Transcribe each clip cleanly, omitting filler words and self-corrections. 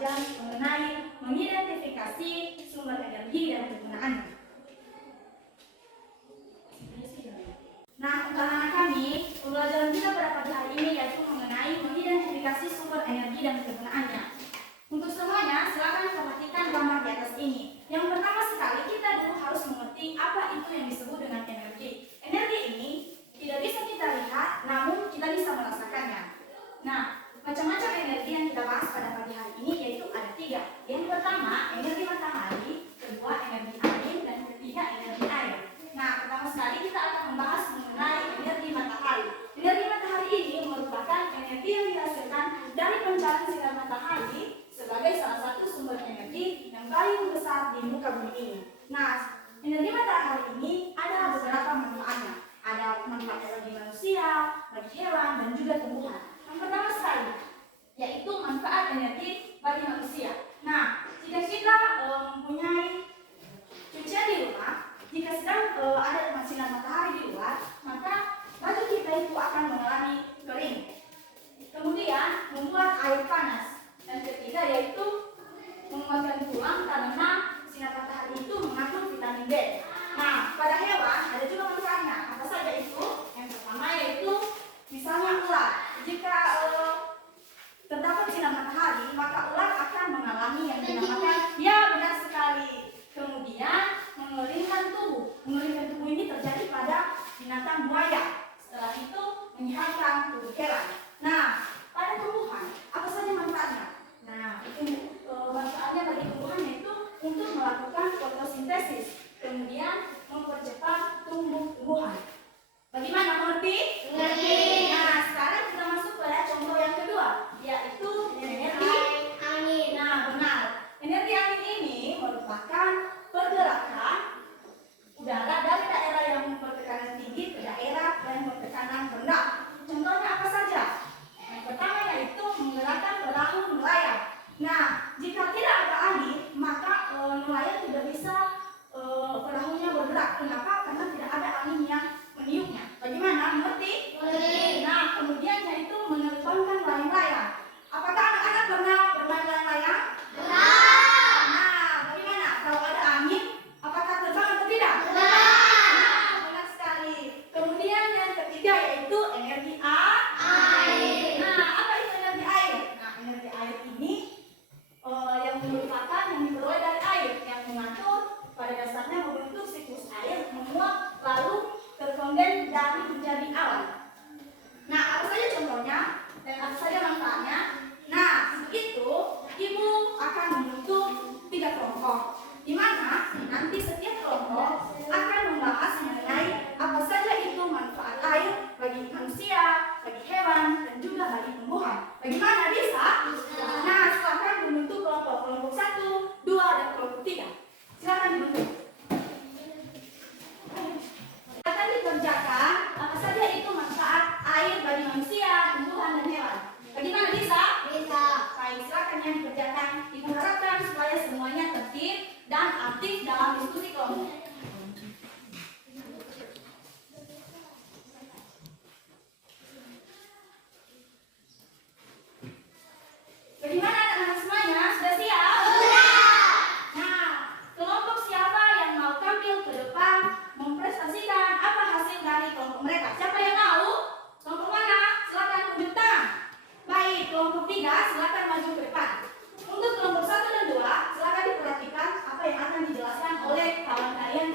belajar mengenai mengidentifikasi sumber energi dan kegunaannya. Nah, untuk anak-anak kami, pembelajaran kita pada pagi hari ini yaitu mengenai mengidentifikasi sumber energi dan kegunaannya. Untuk semuanya, silakan perhatikan gambar di atas ini. Yang pertama sekali, kita dulu harus mengerti apa itu yang disebut dengan energi. Energi ini tidak bisa kita lihat, namun kita bisa merasakannya. Nah, macam-macam energi yang kita bahas pada pagi hari ini yaitu ada 3. Yang pertama, energi matahari, kedua energi angin, dan ketiga energi air. Nah, pertama sekali kita akan membahas mengenai energi matahari. Energi matahari ini merupakan energi yang dihasilkan dari pancaran sinar matahari sebagai salah satu sumber energi yang paling besar di muka bumi ini. Nah, energi matahari ini ada beberapa manfaatnya. Ada manfaatnya bagi manusia, bagi hewan, dan juga tumbuhan. Yang pertama sekali, yaitu manfaat energi bagi manusia. Nah, jika kita mempunyai cucian di rumah, jika sedang ada sinar matahari di luar, maka baju kita itu akan mengalami kering. Kemudian membuat air panas. Dan ketiga yaitu menguatkan tulang karena sinar matahari itu mengandung vitamin D. Nah, pada hewan ada juga manfaatnya. Apa saja itu? Yang pertama yaitu misalnya ular. Jika terdapat sinar matahari, maka ular akan mengalami yang dinamakan, ya benar sekali, kemudian mengeringkan tubuh. Mengeringkan tubuh ini terjadi pada binatang buaya. Setelah itu menyehatkan tubuh hewan. Nah, pada tumbuhan, apa saja manfaatnya? Nah, manfaatnya bagi tumbuhan yaitu untuk melakukan fotosintesis, kemudian mempercepat tumbuh-tumbuhan. Bagaimana, mengerti? Mengerti. Nah, sekarang kita masuk pada contoh yang kedua, yaitu energi angin. Nah, benar. Energi angin ini merupakan pergerakan udara dari daerah yang bertekanan tinggi ke daerah yang bertekanan rendah. Contohnya apa saja? Yang pertama yaitu menggerakkan perahu nelayan. Nah, jika tidak ada angin, maka nelayan tidak bisa perahunya bergerak. Kenapa? Karena tidak ada angin yang meniupnya. Bagaimana? Mengerti? Mengerti. Nah, kemudian yaitu menerbangkan layang-layang. Apakah anak-anak pernah bermain layang-layang? Pernah. Nah, bagaimana? Kalau ada angin, apakah terbang atau tidak? Nah, benar sekali. Kemudian yang ketiga yaitu energi air. Nah, apa itu energi air? Nah, energi air ini yang merupakan yang diperoleh dari air yang mengatur pada dasarnya membentuk siklus air menguap lalu terkondens dan menjadi awan. Nah, apa saja contohnya dan apa saja manfaatnya? Nah, itu ibu akan membentuk 3 kelompok, di mana nanti setiap kelompok akan membahas mengenai apa saja itu manfaat air bagi manusia, bagi hewan, dan juga bagi tumbuhan. Bagaimana, bisa? Nah, silakan membentuk kelompok 1, 2, dan kelompok 3. Silakan dibentuk. Akan dikerjakan apa saja itu manfaat air bagi manusia, tumbuhan, dan hewan. Bagaimana, bisa? Bisa. Baik, silakan yang dikerjakan. Ibu harapkan supaya semuanya tertib dan aktif dalam diskusi kelompok. Bagaimana anak-anak semuanya? Sudah siap? Sudah. Nah, kelompok siapa yang mau tampil ke depan mempresentasikan apa hasil dari kelompok mereka? Siapa yang mau? Kelompok mana? Silakan unjuk tangan. Baik, kelompok 3 silakan maju ke depan. Untuk kelompok 1 dan 2 silakan diperhatikan apa yang akan dijelaskan oleh kawan kalian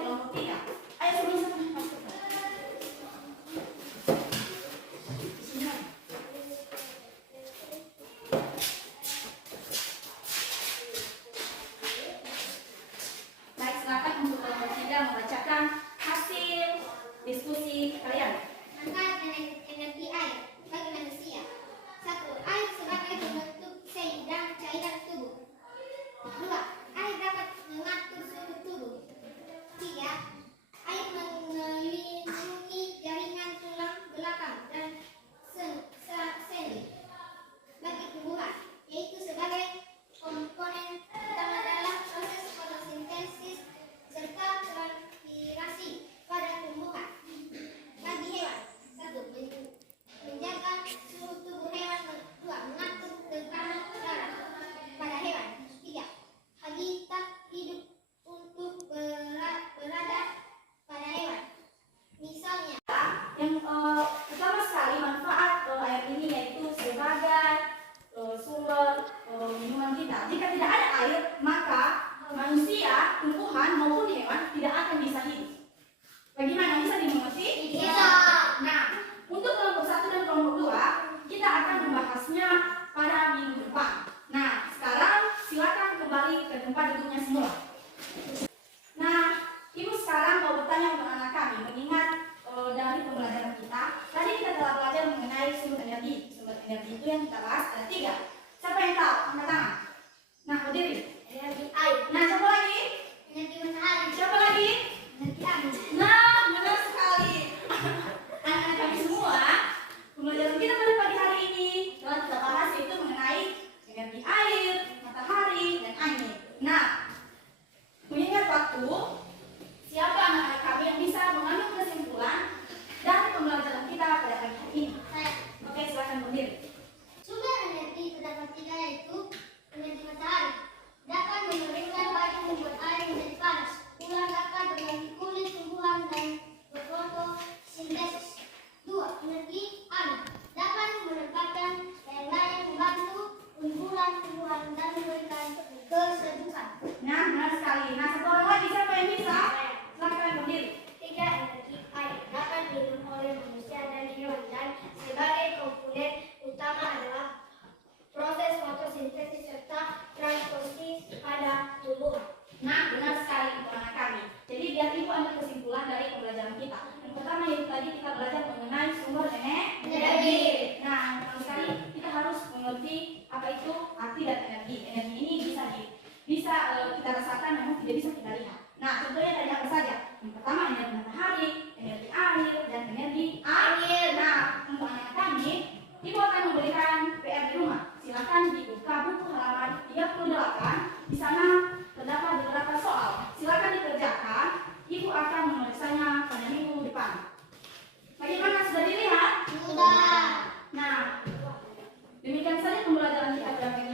kembali ke tempat duduknya semula. Nah, Ibu sekarang mau bertanya untuk anak kami, mengingat dari pembelajaran kita, tadi kita telah belajar mengenai sumber energi. Sumber energi itu yang kita bahas ada 3. Siapa yang tahu? Angkat tangan. Nah, berdiri. Energi air, Nah, siapa lagi? energi matahari, Siapa lagi? energi angin. Nah, benar sekali. Anak-anak kami semua, pembelajaran kita pada pagi hari ini telah kita bahas yaitu mengenai energi air, matahari, dan angin. Nah, mengingat waktu, siapa anak-anak kami yang bisa mengambil kesimpulan dari pembelajaran kita pada pagi hari ini? Saya. Oke, silakan berdiri. Sumber energi terdapat 3 yaitu energi matahari dapat mengeringkan baju membuat air menjadi panas. Bulan dapat berbagi kulit tumbuhan dan berfotosintesis. 2. Energi angin dapat menempatkan layang-layang membantu tumbuhan tumbuhan dan memberikan kesejukan. Nah, benar sekali. Nah, satu orang lagi siapa yang bisa? Silakan berdiri. 3. Energi air dapat diminum oleh manusia dan hewan dan sebagai komponen utama adalah proses fotosintesis serta transposisi pada tumbuhan. Nah, benar sekali untuk anak kami. Jadi biar Ibu ambil kesimpulan dari pembelajaran kita. Yang pertama yaitu tadi kita belajar mengenai sumber energi. Nah, yang pertama sekali kita harus mengerti apa itu arti dan energi. Energi ini bisa kita rasakan, namun tidak bisa kita lihat. Nah, contohnya tadi apa saja? Yang pertama energi matahari, energi air, dan energi angin. Nah, untuk anak kami, Ibu akan memberikan PR di rumah. Silakan dibuka buku halaman 38. Di sana terdapat beberapa soal. Silakan dikerjakan. Ibu akan memeriksanya pada minggu depan. Bagaimana, sudah dilihat? Sudah. Nah, demikian saja pembelajaran kita pada